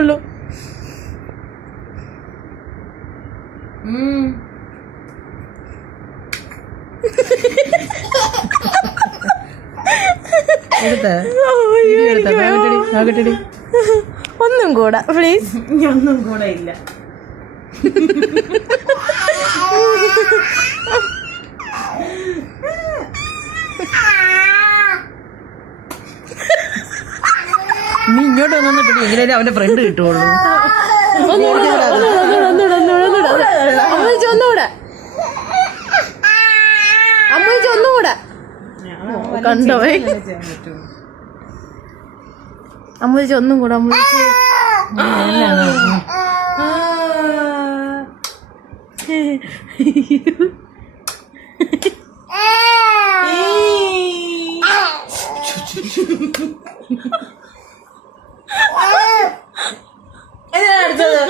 ഉള്ളൂ. ഒന്നും കൂടെ പ്ലീസ്. ഒന്നും കൂടെ ഇല്ല. നീ ഇങ്ങോട്ട് വന്നിട്ട് എങ്ങനെയാലും അവന്റെ ഫ്രണ്ട് കിട്ടുള്ളൂ. അമ്മൂച്ചി ഒന്നുകൂടെ കണ്ടോ അമ്മൂച്ചി ഒന്നും കൂടെ. അമ്മൂച്ചി അടുത്തത്